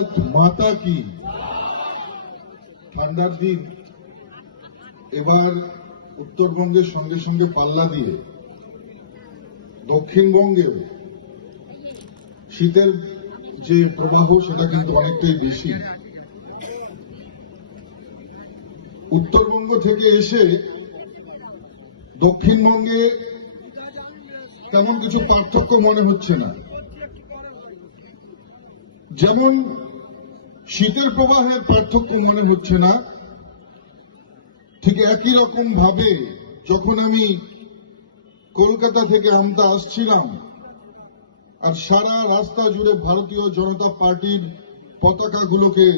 ভারত মাতা কি। ঠান্ডার দিন এবার উত্তরবঙ্গের সঙ্গে সঙ্গে পাল্লা দিয়ে দক্ষিণবঙ্গের শীতের যে প্রবাহ সেটা কিন্তু অনেকটাই বেশি। উত্তরবঙ্গ থেকে এসে দক্ষিণবঙ্গে তেমন কিছু পার্থক্য মনে হচ্ছে না। যেমন শীতের প্রবাহের পার্থক্য মনে হচ্ছে না, ঠিক একই রকম ভাবে যখন আমি কলকাতা থেকে আমতা আসছিলাম আর সারা রাস্তা জুড়ে ভারতীয় জনতা পার্টির পতাকাগুলোকে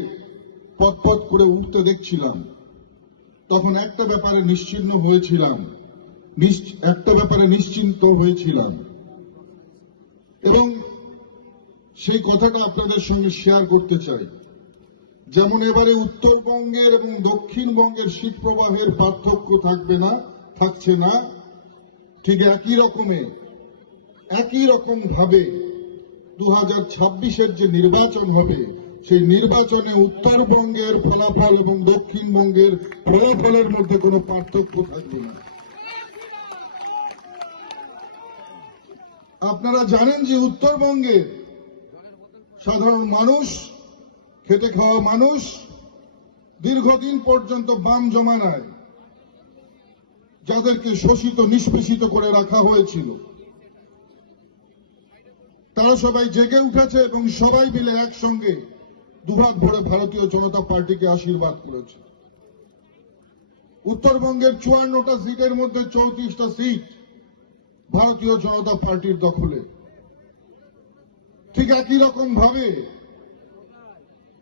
পথ করে উঠতে দেখছিলাম, তখন একটা ব্যাপারে নিশ্চিন্ত হয়েছিলাম এবং সেই কথাটা আপনাদের সঙ্গে শেয়ার করতে চাই। যেমন এবারে উত্তরবঙ্গের এবং দক্ষিণবঙ্গের শীত প্রবাহের পার্থক্য থাকছে না, ঠিক একই রকম ভাবে 2026-এর যে নির্বাচন হবে সেই নির্বাচনে উত্তরবঙ্গের ফলাফল এবং দক্ষিণবঙ্গের ফলাফলের মধ্যে কোনো পার্থক্য থাকবে না। আপনারা জানেন যে উত্তরবঙ্গের সাধারণ মানুষ, খেটে খাওয়া মানুষ দীর্ঘদিন পর্যন্ত বাম জমানায় যাদেরকে শোষিত নিষ্পেষিত করে রাখা হয়েছিল, তারা সবাই জেগে উঠেছে এবং সবাই মিলে একসঙ্গে দুহাত ভরে ভারতীয় জনতা পার্টিকে আশীর্বাদ করেছে। উত্তরবঙ্গের 54টা সিটের মধ্যে 34টা সিট ভারতীয় জনতা পার্টির দখলে। ঠিক একই রকম ভাবে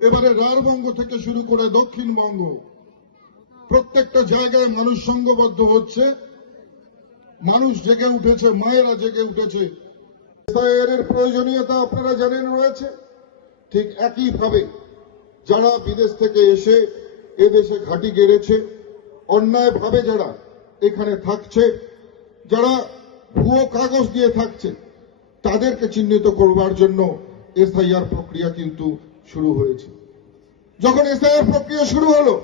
এবারে রাঢ়বঙ্গ থেকে শুরু করে দক্ষিণবঙ্গ প্রত্যেকটা জায়গায় মানুষ সংঘবদ্ধ হচ্ছে, মানুষ জেগে উঠেছে, মায়েরা জেগে উঠেছে। এর প্রয়োজনীয়তা আপনারা জানেন রয়েছে। ঠিক একইভাবে যারা বিদেশ থেকে এসে এদেশে ঘাঁটি গেড়েছে, অন্যায়ভাবে যারা এখানে থাকছে, যারা ভুয়ো কাগজ দিয়ে থাকছে, তাদেরকে চিহ্নিত করবার জন্য এসআইআর প্রক্রিয়া কিন্তু শুরু হয়েছে। যখন এসআইআর প্রক্রিয়া শুরু হলো,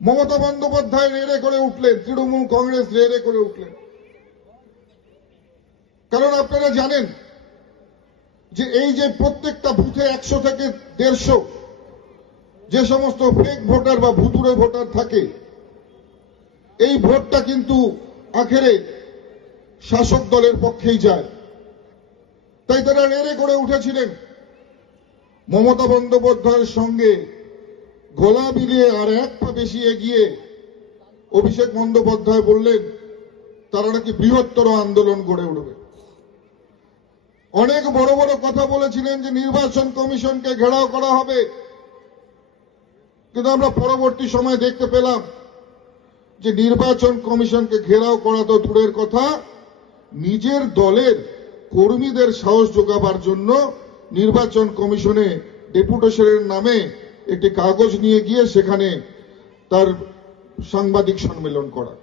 মমতা বন্দ্যোপাধ্যায় রেড়ে করে উঠলেন, তৃণমূল কংগ্রেস রেড়ে করে উঠলেন। কারণ আপনারা জানেন যে এই যে প্রত্যেকটা বুথে 100 থেকে 150 যে সমস্ত ফেক ভোটার বা ভুতুড়ে ভোটার থাকে, এই ভোটটা কিন্তু আখেরে শাসক দলের পক্ষেই যায়। তাই তারা রেড়ে করে উঠেছিলেন। মমতা বন্দ্যোপাধ্যায়ের সঙ্গে গলা মিলিয়ে আর এক পা বেশি এগিয়ে অভিষেক বন্দ্যোপাধ্যায় বললেন তারা নাকি বৃহত্তর আন্দোলন গড়ে উঠবে। অনেক বড় বড় কথা বলেছিলেন যে নির্বাচন কমিশনকে ঘেরাও করা হবে, কিন্তু আমরা পরবর্তী সময় দেখতে পেলাম যে নির্বাচন কমিশনকে ঘেরাও করা তো দূরের কথা, নিজের দলের কর্মীদের সাহস যোগাবার জন্য নির্বাচন কমিশনে ডেপুটেশনের নামে একটি কাগজ নিয়ে গিয়ে সেখানে তার সাংবাদিক সম্মেলন করা।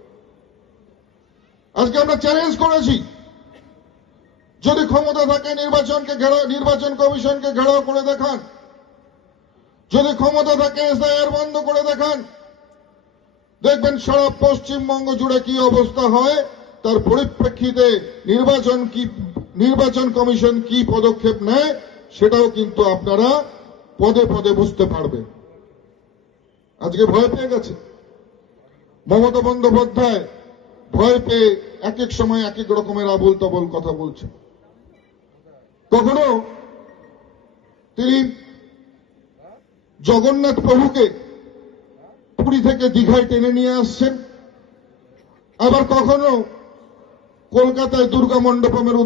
আজকে আমরা চ্যালেঞ্জ করেছি, যদি ক্ষমতা থাকে নির্বাচন কমিশনকে ঘেরাও করে দেখান, যদি ক্ষমতা থাকে এসআইআর বন্ধ করে দেখান, দেখবেন সারা পশ্চিমবঙ্গ জুড়ে কি অবস্থা হয়। তার পরিপ্রেক্ষিতে নির্বাচন কমিশন কি পদক্ষেপ নেয় সেটাও কিন্তু আপনারা পদে পদে বুঝতে পারবেন। আজকে ভয় পেয়ে গেছে মমতা বন্দ্যোপাধ্যায়, ভয় পেয়ে এক এক সময় এক এক রকমের আবোল তাবোল কথা বলছেন। কখনো তিনি জগন্নাথ প্রভুকে পুরী থেকে দীঘায় টেনে নিয়ে আসছেন, আবার কখনো কলকাতায় দুর্গা মণ্ডপমের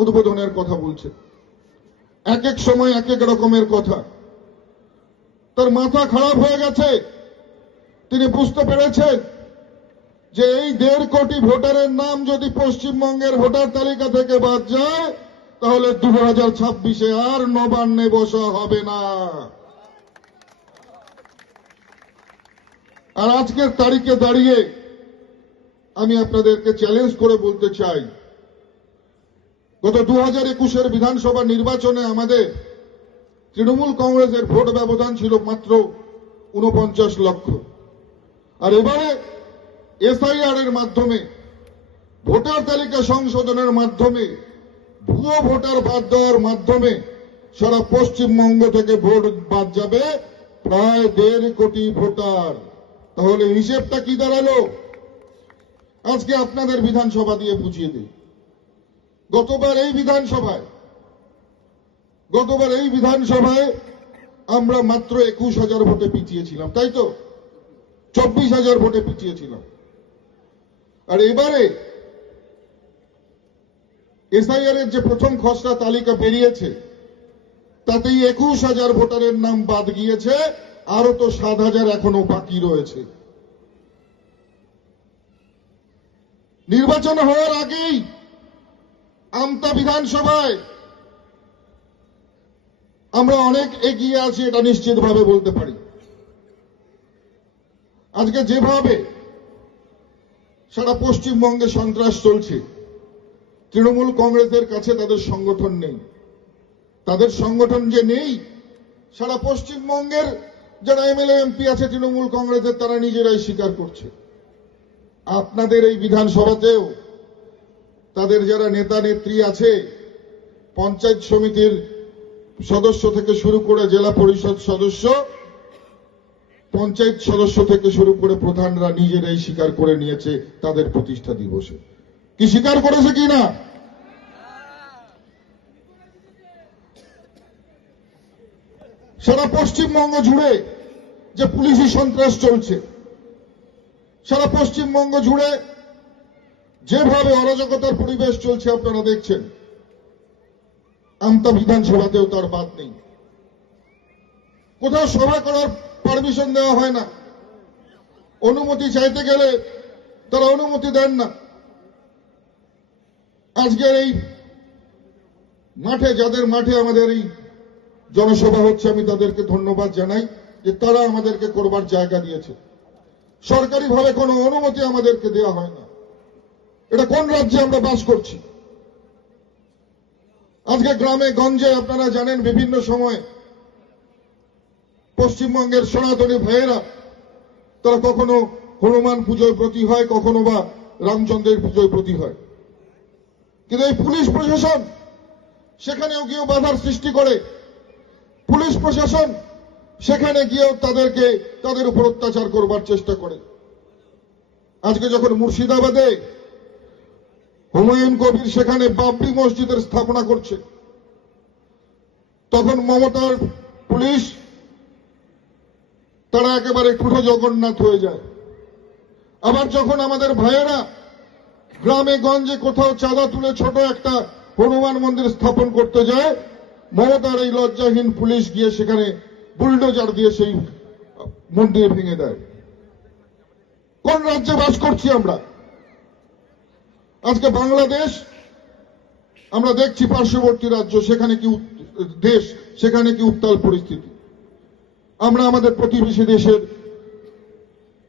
উদ্বোধনের কথা বলছেন। এক এক সময় এক এক রকমের কথা। তার মাথা খারাপ হয়ে গেছে। তিনি বুঝতে পেরেছেন যে এই 1.5 কোটি ভোটারের নাম যদি পশ্চিমবঙ্গের ভোটার তালিকা থেকে বাদ যায় তাহলে 2026-এ আর নবান্নে বসা হবে না। আর আজকের তারিখে দাঁড়িয়ে আমি আপনাদেরকে চ্যালেঞ্জ করে বলতে চাই, গত 2021-এর বিধানসভা নির্বাচনে আমাদের তৃণমূল কংগ্রেসের ভোট ব্যবধান ছিল মাত্র 49 লক্ষ। আর এবারে এসআইআর এর মাধ্যমে, ভোটার তালিকা সংশোধনের মাধ্যমে, ভুয়ো ভোটার বাদ দেওয়ার মাধ্যমে সারা পশ্চিমবঙ্গ থেকে ভোট বাদ যাবে প্রায় 1.5 কোটি ভোটার। তাহলে হিসেবটা কি দাঁড়ালো? আজকে আপনাদের বিধানসভা দিয়ে বুঝিয়ে দিই। গতবার এই বিধানসভায় আমরা মাত্র 21,000 ভোটে পিছিয়েছিলাম, তাই তো? 24,000 ভোটে পিছিয়েছিলাম। আর এবারে এসআইআর এর যে প্রথম খসড়া তালিকা বেরিয়েছে, তাতেই 21,000 ভোটারের নাম বাদ গিয়েছে, আরো তো 7,000 এখনো বাকি রয়েছে। নির্বাচন হওয়ার আগেই আমতা বিধানসভায় আমরা অনেক এগিয়ে আছি, এটা নিশ্চিতভাবে বলতে পারি। আজকে যেভাবে সারা পশ্চিমবঙ্গে সন্ত্রাস চলছে, তৃণমূল কংগ্রেসের কাছে তাদের সংগঠন নেই। তাদের সংগঠন যে নেই, সারা পশ্চিমবঙ্গের যারা এমএলএ এমপি আছে তৃণমূল কংগ্রেসের, তারা নিজেরাই স্বীকার করছে। আপনাদের এই বিধানসভাতেও তাদের যারা নেতা নেত্রী আছে, পঞ্চায়েত সমিতির সদস্য থেকে শুরু করে জেলা পরিষদ সদস্য, পঞ্চায়েত সদস্য থেকে শুরু করে প্রধানরা নিজেরাই স্বীকার করে নিয়েছে তাদের প্রতিষ্ঠা দিবসে। কি স্বীকার করেছে কিনা? সারা পশ্চিমবঙ্গ জুড়ে যে পুলিশি সন্ত্রাস চলছে, সারা পশ্চিমবঙ্গ জুড়ে যেভাবে অরাজকতার পরিবেশ চলছে আপনারা দেখছেন, আমতা বিধানসভাতেও তার বাদ নেই। কোথাও সভা করার পারমিশন দেওয়া হয় না, অনুমতি চাইতে গেলে তারা অনুমতি দেন না। আজকের এই মাঠে, যাদের মাঠে আমাদের এই জনসভা হচ্ছে, আমি তাদেরকে ধন্যবাদ জানাই যে তারা আমাদেরকে করবার জায়গা দিয়েছে। সরকারিভাবে কোনো অনুমতি আমাদেরকে দেওয়া হয় না। এটা কোন রাজ্যে আমরা বাস করছি? আজকে গ্রামে গঞ্জে আপনারা জানেন, বিভিন্ন সময় পশ্চিমবঙ্গের সনাতনী ভাইয়েরা তারা কখনো হনুমান পুজোয় প্রতি হয়, কখনো বা রামচন্দ্রের পুজোয় প্রতি হয়। কিন্তু এই পুলিশ প্রশাসন সেখানেও গিয়েও বাধার সৃষ্টি করে। পুলিশ প্রশাসন সেখানে গিয়েও তাদের উপর অত্যাচার করবার চেষ্টা করে। আজকে যখন মুর্শিদাবাদে হুমায়ুন কবির সেখানে বাবরি মসজিদের স্থাপনা করছে, তখন মমতার পুলিশ তারা একেবারে কুঠো জগন্নাথ হয়ে যায়। আবার যখন আমাদের ভাইয়েরা গ্রামে গঞ্জে কোথাও চাঁদা তুলে ছোট একটা হনুমান মন্দির স্থাপন করতে যায়, মমতার এই লজ্জাহীন পুলিশ গিয়ে সেখানে বুলডোজার দিয়ে সেই মন্দির ভেঙে দেয়। কোন রাজ্যে বাস করছি আমরা? আজকে বাংলাদেশ আমরা দেখছি, পার্শ্ববর্তী রাজ্য, সেখানে কি দেশ, সেখানে কি উত্তাল পরিস্থিতি। আমরা আমাদের প্রতিবেশী দেশের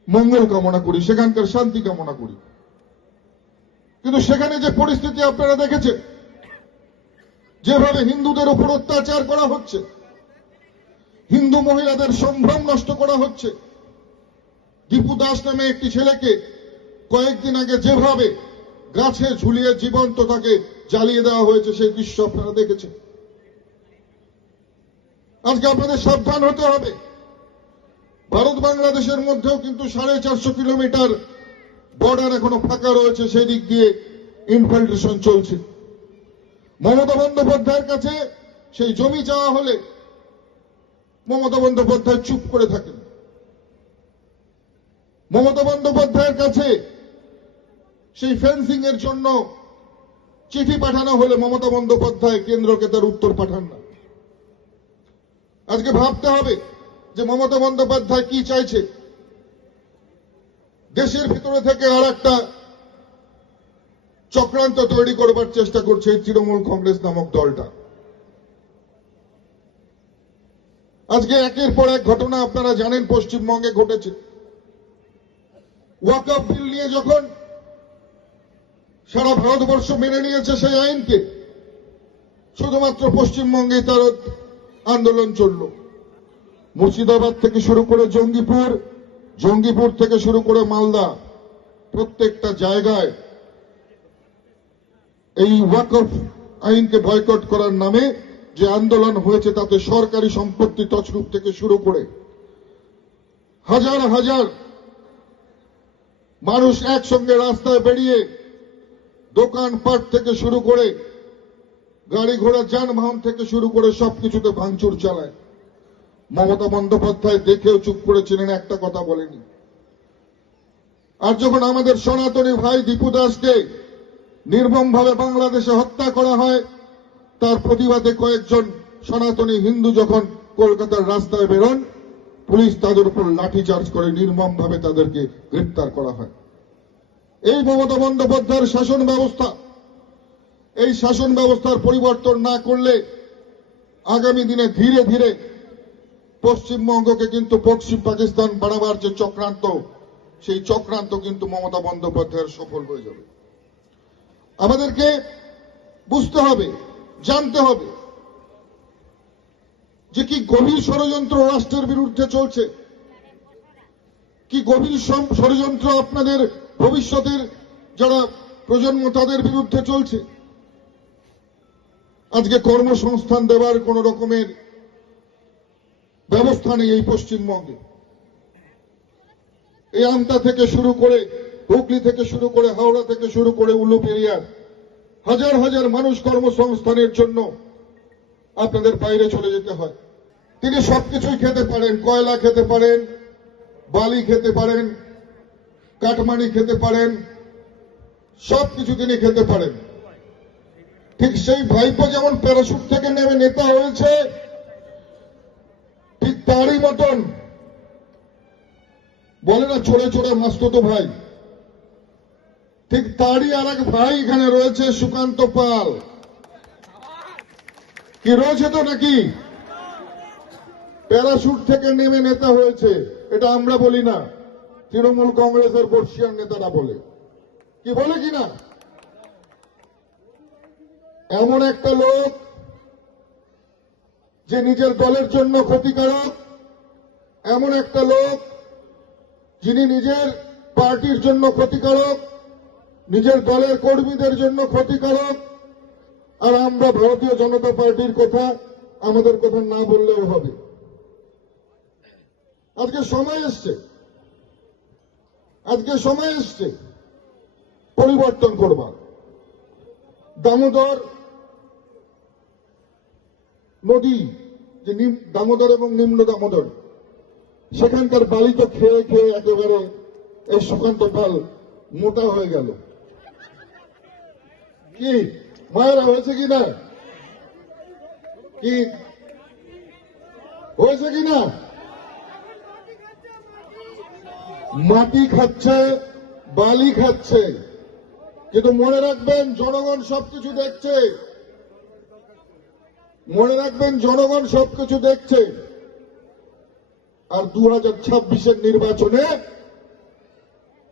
মঙ্গল কামনা করি, সেখানকার শান্তি কামনা করি, কিন্তু সেখানে যে পরিস্থিতি আপনারা দেখেছেন, যেভাবে হিন্দুদের উপর অত্যাচার করা হচ্ছে, হিন্দু মহিলাদের সম্ভ্রম নষ্ট করা হচ্ছে। দীপু দাস নামে একটি ছেলেকে কয়েকদিন আগে যেভাবে গাছে ঝুলিয়ে জীবন্ত তাকে জ্বালিয়ে দেওয়া হয়েছে, সেই দৃশ্য আপনারা দেখেছেন। আজকে আপনাদের সাবধান হতে হবে। ভারত বাংলাদেশের মধ্যেও কিন্তু 450 কিলোমিটার বর্ডার এখনো ফাঁকা রয়েছে, সেই দিক দিয়ে ইনফিল্ট্রেশন চলছে। মমতা বন্দ্যোপাধ্যায়ের কাছে সেই জমি চাওয়া হলে মমতা বন্দ্যোপাধ্যায় চুপ করে থাকেন। মমতা বন্দ্যোপাধ্যায়ের কাছে সেই ফেন্সিং এর জন্য চিঠি পাঠানো হলে মমতা বন্দ্যোপাধ্যায় কেন্দ্রকে তার উত্তর পাঠান না। আজকে ভাবতে হবে যে মমতা বন্দ্যোপাধ্যায় কি চাইছে। দেশের ভিতরে থেকে আর একটা চক্রান্ত তৈরি করবার চেষ্টা করছে এই তৃণমূল কংগ্রেস নামক দলটা। আজকে একের পর এক ঘটনা আপনারা জানেন পশ্চিমবঙ্গে ঘটেছে। ওয়াকফ বিল নিয়ে যখন সারা ভারতবর্ষ মেনে নিয়েছে সেই আইনকে, শুধুমাত্র পশ্চিমবঙ্গে তার আন্দোলন চলল। মুর্শিদাবাদ থেকে শুরু করে জঙ্গিপুর, জঙ্গিপুর থেকে শুরু করে মালদা, প্রত্যেকটা জায়গায় এই ওয়াকফ আইনকে বয়কট করার নামে যে আন্দোলন হয়েছে তাতে সরকারি সম্পত্তি তছরূপ থেকে শুরু করে হাজার হাজার মানুষ একসঙ্গে রাস্তায় বেরিয়ে দোকানপাট থেকে শুরু করে গাড়ি ঘোড়া যানবাহন থেকে শুরু করে সবকিছুতে ভাঙচুর চালায়। মমতা বন্দ্যোপাধ্যায় দেখেও চুপ করেছিলেন, একটা কথা বলেনি। আর যখন আমাদের সনাতনী ভাই দীপু দাসকে নির্মমভাবে বাংলাদেশে হত্যা করা হয়, তার প্রতিবাদে কয়েকজন সনাতনী হিন্দু যখন কলকাতার রাস্তায় বেরোন, পুলিশ তাদের উপর লাঠিচার্জ করে নির্মমভাবে তাদেরকে গ্রেফতার করা হয়। এই মমতা বন্দ্যোপাধ্যায়ের শাসন ব্যবস্থা, এই শাসন ব্যবস্থার পরিবর্তন না করলে আগামী দিনে ধীরে ধীরে পশ্চিমবঙ্গকে কিন্তু পশ্চিম পাকিস্তান বানাবার যে চক্রান্ত, সেই চক্রান্ত কিন্তু মমতা বন্দ্যোপাধ্যায়ের সফল হয়ে যাবে। আমাদেরকে বুঝতে হবে, জানতে হবে যে কি গভীর ষড়যন্ত্র রাষ্ট্রের বিরুদ্ধে চলছে, কি গভীর ষড়যন্ত্র আপনাদের ভবিষ্যতের যারা প্রজন্ম তাদের বিরুদ্ধে চলছে। আজকে কর্মসংস্থান দেওয়ার কোন রকমের ব্যবস্থা নেই এই পশ্চিমবঙ্গে। এই আমতা থেকে শুরু করে হুগলি থেকে শুরু করে হাওড়া থেকে শুরু করে উলুবেড়িয়ার হাজার হাজার মানুষ কর্মসংস্থানের জন্য আপনাদের বাইরে চলে যেতে হয়। তিনি সবকিছুই খেতে পারেন, কয়লা খেতে পারেন, বালি খেতে পারেন, কাঠমানি খেতে পারেন, সবকিছু তিনি খেতে পারেন। ঠিক সেই ভাইপো যেমন প্যারাশুট থেকে নেমে নেতা হয়েছে, ঠিক তারই মতন বলে না চড়ে চড়ে মাস্তুতো ভাই, ঠিক তারই আর এক ভাই এখানে রয়েছে, সুকান্ত পাল। কি রয়েছে তো নাকি? প্যারাশুট থেকে নেমে নেতা হয়েছে, এটা আমরা বলি না, তৃণমূল কংগ্রেসের বর্ষিয়ান নেতারা বলে। কি বলে কিনা? এমন একটা লোক যে নিজের দলের জন্য ক্ষতিকারক, এমন একটা লোক যিনি নিজের পার্টির জন্য ক্ষতিকারক, নিজের দলের কর্মীদের জন্য ক্ষতিকারক। আর আমরা ভারতীয় জনতা পার্টির কথা, আমাদের কথা না বললেও হবে। আজকে সময় এসছে, আজকে সময় এসছে পরিবর্তন করবার। দামোদর নদী, যে দামোদর এবং নিম্ন দামোদর, সেখানকার বালি তো খেয়ে খেয়ে একেবারে এই সুকান্ত পাল মোটা হয়ে গেল। কি মায়েরা হয়েছে কিনা? কি হয়েছে কিনা? মাটি খাচ্ছে, বালি খাচ্ছে, কিন্তু মনে রাখবেন জনগণ সবকিছু দেখছে। মনে রাখবেন জনগণ সবকিছু দেখছে। আর 2026-এর নির্বাচনে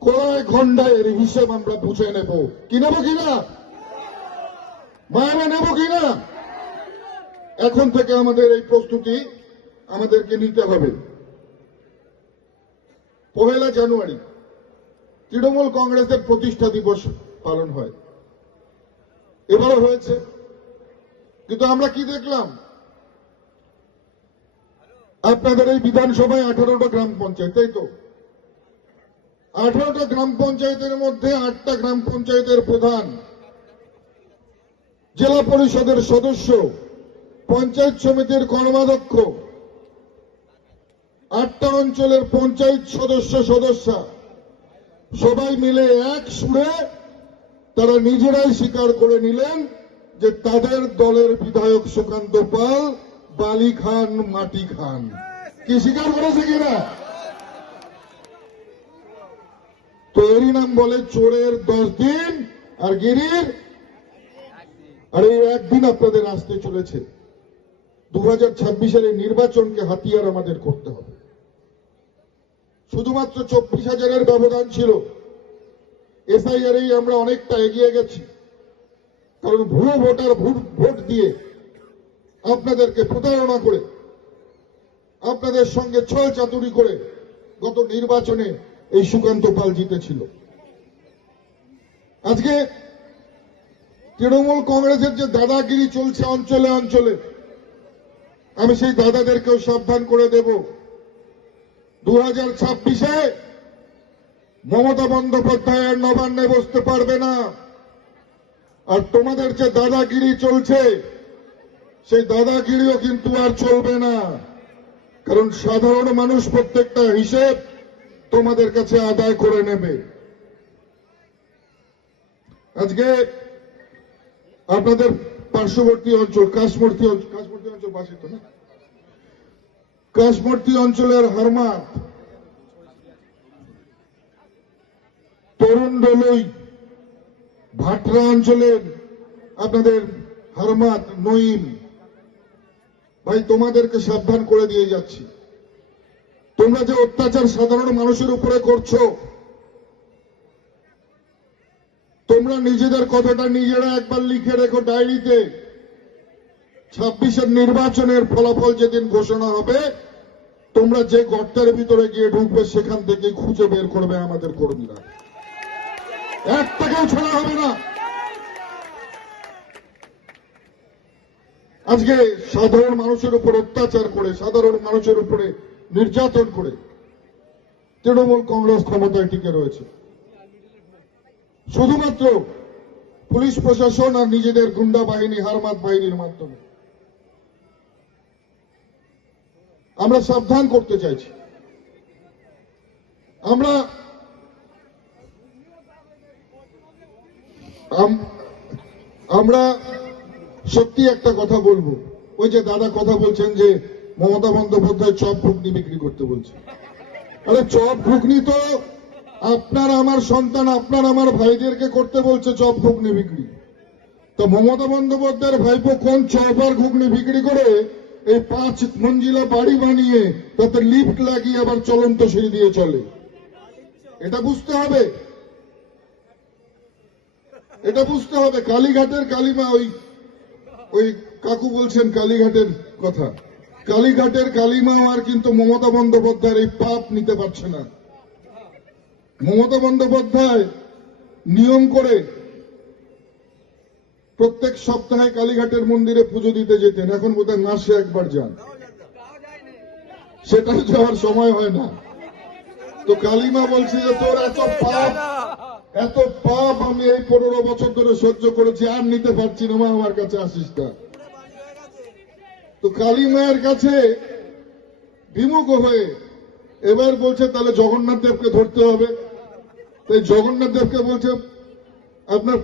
কড়ায় ঘন্টায় এর হিসেব আমরা বুঝে নেব। কি নেব কিনা? মায়েরা নেব কিনা? এখন থেকে আমাদের এই প্রস্তুতি আমাদেরকে নিতে হবে। 1 জানুয়ারি তৃণমূল কংগ্রেসের প্রতিষ্ঠা দিবস পালন হয়, এবারও হয়েছে। কিন্তু আমরা কি দেখলাম? আপনাদের এই বিধানসভায় 18টা গ্রাম পঞ্চায়েত, তাই তো? 18টা গ্রাম পঞ্চায়েতের মধ্যে 8টা গ্রাম পঞ্চায়েতের প্রধান, জেলা পরিষদের সদস্য, পঞ্চায়েত সমিতির কর্মাধ্যক্ষ, 8টা অঞ্চলের পঞ্চায়েত সদস্যা সবাই মিলে এক সুরে তারা নিজেরাই স্বীকার করে নিলেন যে তাদের দলের বিধায়ক সুকান্ত পাল বালি খান, মাটি খান। কি স্বীকার করেছে কিনা? তো এরই নাম বলে চোরের 10 দিন আর গিরির, আর এই একদিন আপনাদের আসতে চলেছে। 2026-এর এই নির্বাচনকে হাতিয়ার আমাদের করতে হবে। শুধুমাত্র 24,000-এর ব্যবধান ছিল, এসআইআর-এই আমরা অনেকটা এগিয়ে গেছি। কারণ ভুয়ো ভোটার ভোট দিয়ে আপনাদেরকে প্রতারণা করে, আপনাদের সঙ্গে ছল চাতুরি করে গত নির্বাচনে এই সুকান্ত পাল জিতেছিল। আজকে তৃণমূল কংগ্রেসের যে দাদাগিরি চলছে অঞ্চলে অঞ্চলে, আমি সেই দাদাদেরকেও সাবধান করে দেব, 2026-এ মমতা বন্দ্যোপাধ্যায় আর নবান্নে বসতে পারবে না। আর তোমাদের যে দাদাগিরি চলছে সেই দাদাগিরিও কিন্তু আর চলবে না, কারণ সাধারণ মানুষ প্রত্যেকটা হিসেব তোমাদের কাছে আদায় করে নেবে। আজকে আপনাদের পার্শ্ববর্তী অঞ্চল কাশমূর্তি অঞ্চল বাসিত না, কাশমূর্তি অঞ্চলের হারমাত, তরুণ ডলুই, ভাটরা অঞ্চলের আপনাদের হারমাত, নঈম ভাই, তোমাদেরকে সাবধান করে দিয়ে যাচ্ছি। তোমরা যে অত্যাচার সাধারণ মানুষের উপরে করছো, তোমরা নিজেদের কথাটা নিজেরা একবার লিখে রেখো ডায়েরিতে। 26-এর নির্বাচনের ফলাফল যেদিন ঘোষণা হবে, তোমরা যে গর্তের ভিতরে গিয়ে ঢুকবে সেখান থেকে খুঁজে বের করবে আমাদের কর্মীরা, একটাকেও ছাড়া হবে না। আজকে সাধারণ মানুষের উপর অত্যাচার করে, সাধারণ মানুষের উপরে নির্যাতন করে তৃণমূল কংগ্রেস ক্ষমতায় টিকে রয়েছে, শুধুমাত্র পুলিশ প্রশাসন আর নিজেদের গুন্ডা বাহিনী, হারমাত বাহিনীর মাধ্যমে। আমরা সাবধান করতে চাইছি। আমরা সত্যি একটা কথা বলবো, ওই যে দাদা কথা বলছেন যে মমতা বন্দ্যোপাধ্যায় চপ ঘুগনি বিক্রি করতে বলছে। আরে চপ ঘুগনি তো আপনার আমার সন্তান, আপনার আমার ভাইদেরকে করতে বলছে চপ ঘুগনি বিক্রি। তো মমতা বন্দ্যোপাধ্যায়ের ভাইপো কোন চপ আর ঘুগনি বিক্রি করে এই 5 মঞ্জিলা বাড়ি বানিয়ে তাতে লিফট লাগিয়ে আবার চলন্ত সিঁড়ি দিয়ে চলে? এটা বুঝতে হবে, এটা বুঝতে হবে। কালীঘাটের কালীমা, ওই কাকু বলছেন কালীঘাটের কথা, কালীঘাটের কালীমা আর কিন্তু মমতা বন্দ্যোপাধ্যায়ের এই পাপ নিতে পারছে না। মমতা বন্দ্যোপাধ্যায় নিয়ম করে প্রত্যেক সপ্তাহে কালীঘাটের মন্দিরে পুজো দিতে যেতেন, এখন বোধহয় মাসে একবার যান, সেটা যাওয়ার সময় হয় না। তো কালীমা বলছে যে তোর এত পাপ আমি এই 15 বছর ধরে সহ্য করেছি, আর নিতে পারছি না, মা আমার কাছে আসিস না। তো কালী মায়ের কাছে বিমুখ হয়ে এবার বলছে তাহলে জগন্নাথ দেবকে ধরতে হবে। তাই জগন্নাথ দেবকে বলছে আপনার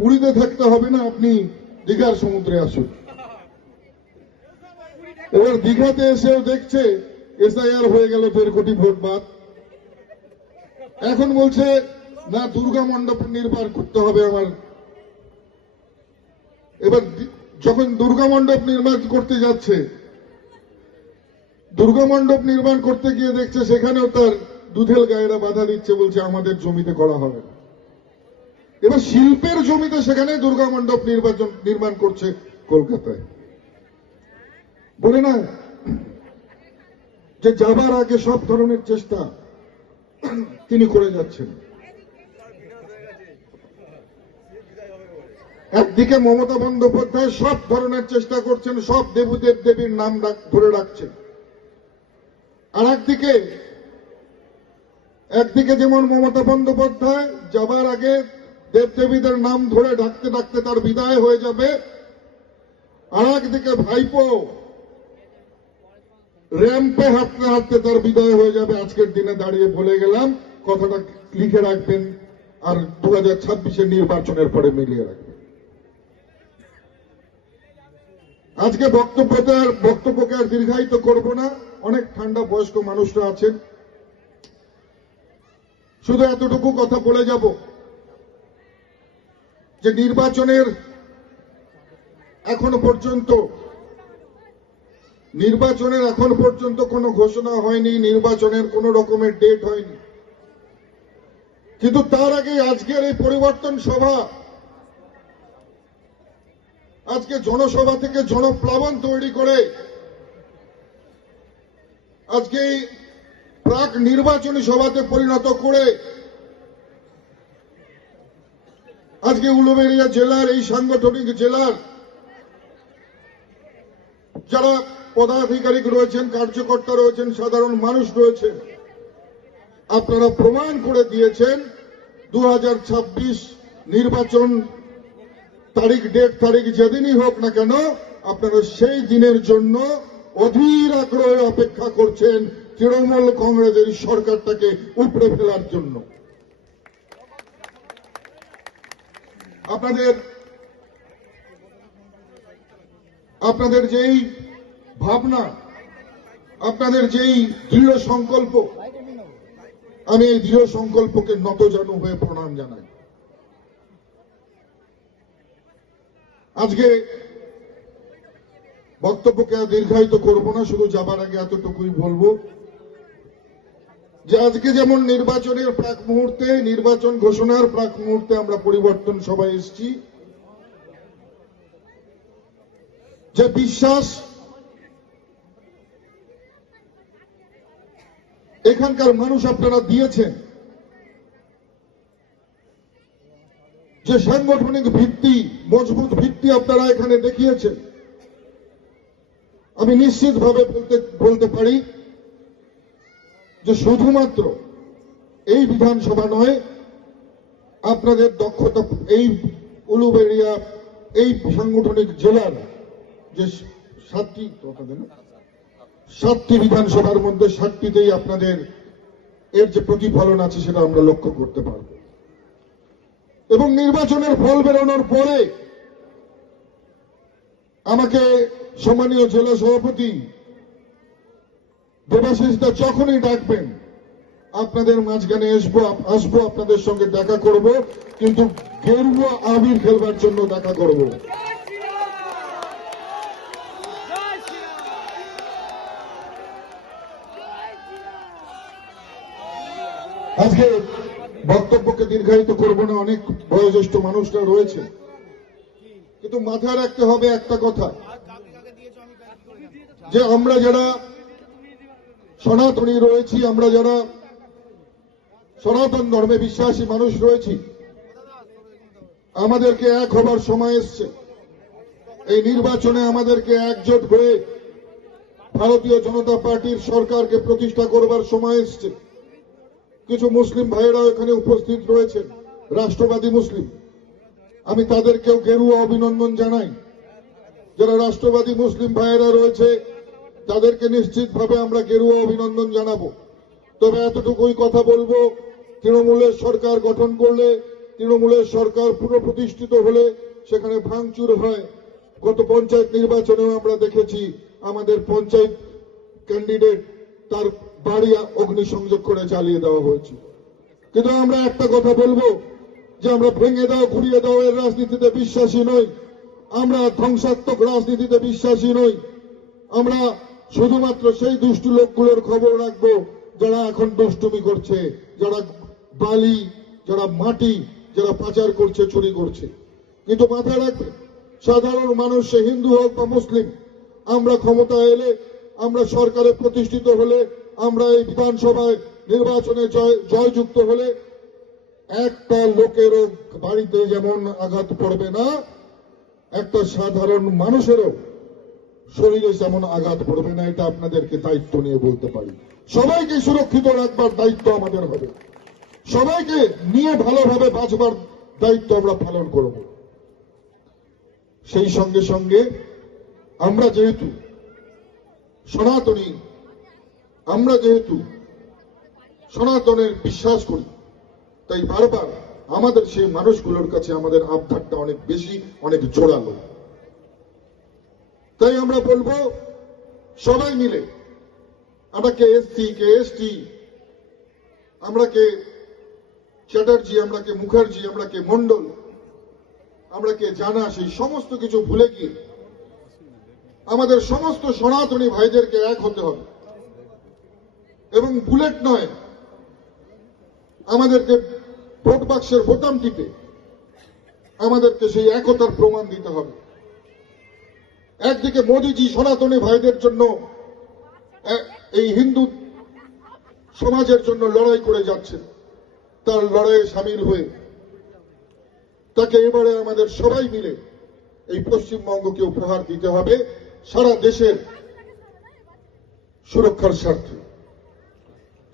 পুরীতে থাকতে হবে না, আপনি দীঘার সমুদ্রে আসুন। এবার দীঘাতে এসেও দেখছে এসআইআর হয়ে গেল 1.5 কোটি ভোট বাদ। এখন বলছে না, দুর্গা মণ্ডপ নির্মাণ করতে হবে আমার। এবার যখন দুর্গা মণ্ডপ নির্মাণ করতে যাচ্ছে, দুর্গা মণ্ডপ নির্মাণ করতে গিয়ে দেখছে সেখানেও তার দুধেল গায়েরা বাধা দিচ্ছে, বলছে আমাদের জমিতে করা হবে না। এবার শিল্পের জমিতে সেখানে দুর্গা মণ্ডপ নির্মাণ করছে কলকাতায়। বলে না যে যাবার আগে সব ধরনের চেষ্টা তিনি করে যাচ্ছেন। একদিকে মমতা বন্দ্যোপাধ্যায় সব ধরনের চেষ্টা করছেন, সব দেবদেব দেবীর নাম ধরে রাখছেন। আর একদিকে যেমন মমতা বন্দ্যোপাধ্যায় যাবার আগে দেবদেবীদের নাম ধরে ডাকতে ডাকতে তার বিদায় হয়ে যাবে, আর একদিকে ভাইপো র্যাম্পে হাঁটতে হাঁটতে তার বিদায় হয়ে যাবে। আজকের দিনে দাঁড়িয়ে বলে গেলাম, কথাটা লিখে রাখবেন আর 2026-এর নির্বাচনের পরে মিলিয়ে রাখবেন। আজকে বক্তব্যকে আর দীর্ঘায়িত করব না, অনেক ঠান্ডা বয়স্ক মানুষরা আছেন, শুধু এতটুকু কথা বলে যাব যে নির্বাচনের এখন পর্যন্ত কোনো ঘোষণা হয়নি, নির্বাচনের কোনো রকমের ডেট হয়নি। কিন্তু তার আগে আজকের এই পরিবর্তন সভা আজকে জনসভা থেকে জনপ্লাবন তৈরি করে আজকে প্রাক নির্বাচনী সভাতে পরিণত করে আজকে উলুবেড়িয়া জেলার এই সাংগঠনিক জেলার যারা পদাধিকারিক রয়েছেন, কার্যকর্তা রয়েছেন, সাধারণ মানুষ রয়েছেন, আপনারা প্রমাণ করে দিয়েছেন 2026 নির্বাচন ডেট তারিখ যেদিনই হোক না কেন আপনারা সেই দিনের জন্য অধীর আগ্রহে অপেক্ষা করছেন তৃণমূল কংগ্রেসের সরকারটাকে উপড়ে ফেলার জন্য। আপনাদের যেই ভাবনা, আপনাদের যেই দৃঢ় সংকল্প, আমি এই দৃঢ় সংকল্পকে নতজানু হয়ে প্রণাম জানাই। আজকে বক্তব্যকে দীর্ঘায়িত করব না, শুধু যাবার আগে এতটুকুই বলবো যে আজকে যেমন নির্বাচনের প্রাক মুহূর্তে, নির্বাচন ঘোষণার প্রাক মুহূর্তে আমরা পরিবর্তন সভায় এসেছি, যে বিশ্বাস এখানকার মানুষ আপনারা দিয়েছেন, যে সাংগঠনিক ভিত্তি, মজবুত ভিত্তি আপনারা এখানে দেখিয়েছেন, আমি নিশ্চিতভাবে বলতে পারি যে শুধুমাত্র এই বিধানসভা নয়, আপনাদের দক্ষতা এই উলুবেড়িয়া এই সাংগঠনিক জেলার যে 7টি বিধানসভার মধ্যে 7টিতেই আপনাদের এর যে প্রতিফলন আছে সেটা আমরা লক্ষ্য করতে পারব। এবং নির্বাচনের ফল বেরোনোর পরে আমাকে সম্মানীয় জেলা সভাপতি দেবাশিস দা যখনই ডাকবেন আপনাদের মাঝখানে আসবো, আপনাদের সঙ্গে দেখা করব, কিন্তু গেরুয়া আবির খেলবার জন্য দেখা করব। আজকে বক্তব্যকে দীর্ঘায়িত করব না, অনেক বয়োজ্যেষ্ঠ মানুষরা রয়েছে, কিন্তু মাথায় রাখতে হবে একটা কথা, যে আমরা যারা সনাতনী রয়েছি, আমরা যারা সনাতন ধর্মে বিশ্বাসী মানুষ রয়েছি, আমাদেরকে এক হবার সময় এসছে। এই নির্বাচনে আমাদেরকে একজোট হয়ে ভারতীয় জনতা পার্টির সরকারকে প্রতিষ্ঠা করবার সময় এসছে। কিছু মুসলিম ভাইয়েরা এখানে উপস্থিত রয়েছেন, রাষ্ট্রবাদী মুসলিম, আমি তাদেরকেও গেরুয়া অভিনন্দন জানাই। যারা রাষ্ট্রবাদী মুসলিম ভাইয়েরা রয়েছে তাদেরকে নিশ্চিতভাবে আমরা গেরুয়া অভিনন্দন জানাবো। তবে এতটুকুই কথা বলবো, তৃণমূলের সরকার গঠন করলে, তৃণমূলের সরকার পুনঃপ্রতিষ্ঠিত হলে সেখানে ভাঙচুর হয়। গত পঞ্চায়েত নির্বাচনেও আমরা দেখেছি আমাদের পঞ্চায়েত ক্যান্ডিডেট তার বাড়ি অগ্নিসংযোগ করে জ্বালিয়ে দেওয়া হয়েছে। কিন্তু আমরা একটা কথা বলবো যে আমরা ভেঙে দাও, ঘুরিয়ে দাও এর রাজনীতিতে বিশ্বাসী নই, আমরা ধ্বংসাত্মক রাজনীতিতে বিশ্বাসী নই। আমরা শুধুমাত্র সেই দুষ্টু লোকগুলোর খবর রাখবো যারা এখন দুষ্টুমি করছে, যারা বালি, যারা মাটি, যারা পাচার করছে, চুরি করছে। কিন্তু মাথায় রাখবে, সাধারণ মানুষ, সে হিন্দু হোক বা মুসলিম, আমরা ক্ষমতা এলে, আমরা সরকারে প্রতিষ্ঠিত হলে, আমরা এই বিধানসভায় নির্বাচনে জয়যুক্ত হলে একটা লোকেরও বাড়িতে যেমন আঘাত পড়বে না, একটা সাধারণ মানুষেরও শরীরে যেমন আঘাত পড়বে না, এটা আপনাদেরকে দায়িত্ব নিয়ে বলতে পারি। সবাইকে সুরক্ষিত রাখবার দায়িত্ব আমাদের হবে, সবাইকে নিয়ে ভালোভাবে বাঁচবার দায়িত্ব আমরা পালন করব। সেই সঙ্গে সঙ্গে আমরা যেহেতু সনাতনী, আমরা যেহেতু সনাতনের বিশ্বাস করি, তাই বারবার আমাদের সেই মানুষগুলোর কাছে আমাদের আবদারটা অনেক বেশি, অনেক জোরালো। তাই আমরা বলবো সবাই মিলে, আমরা কে এসসি, কে এসটি, আমরা কে চ্যাটার্জি, আমরা কে মুখার্জি, আমরা কে মন্ডল, আমরা কে জানা, সেই সমস্ত কিছু ভুলে গিয়ে আমাদের সমস্ত সনাতনী ভাইদেরকে এক হতে হবে। এবং বুলেট নয়, আমাদেরকে ভোট বাক্সের বোতাম টিপে আমাদেরকে সেই একতার প্রমাণ দিতে হবে। একদিকে মোদিজি সনাতনী ভাইদের জন্য এই হিন্দু সমাজের জন্য লড়াই করে যাচ্ছেন, তার লড়াইয়ে সামিল হয়ে তাকে এবারে আমাদের সবাই মিলে এই পশ্চিমবঙ্গকে উপহার দিতে হবে সারা দেশের সুরক্ষার স্বার্থে।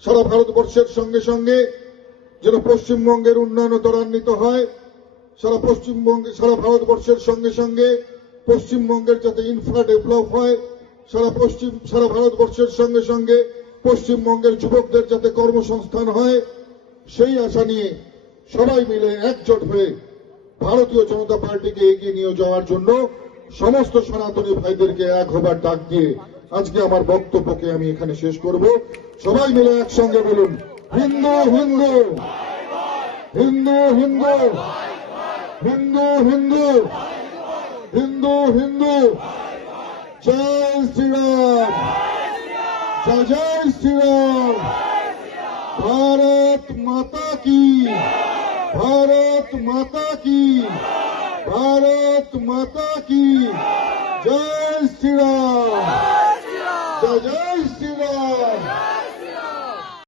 সারা ভারতবর্ষের সঙ্গে সঙ্গে যেন পশ্চিমবঙ্গের উন্নয়ন ত্বরান্বিত হয়, সারা ভারতবর্ষের সঙ্গে সঙ্গে পশ্চিমবঙ্গের যাতে ইনফ্রা ডেভেলপ হয়, সারা ভারতবর্ষের সঙ্গে সঙ্গে পশ্চিমবঙ্গের যুবকদের যাতে কর্মসংস্থান হয়, সেই আশা নিয়ে সবাই মিলে একজোট হয়ে ভারতীয় জনতা পার্টিকে এগিয়ে নিয়ে যাওয়ার জন্য সমস্ত সনাতনী ভাইদেরকে এক হবার ডাক দিয়ে আজকে আমার বক্তব্যকে আমি এখানে শেষ করব। সবাই মিলে একসঙ্গে বলুন, হিন্দু হিন্দু হিন্দু হিন্দু হিন্দু হিন্দু হিন্দু হিন্দু, জয় শ্রীরাম, জয় জয় শ্রীরাম, भारत माता की, भारत माता की, भारत माता की, जय श्री राम।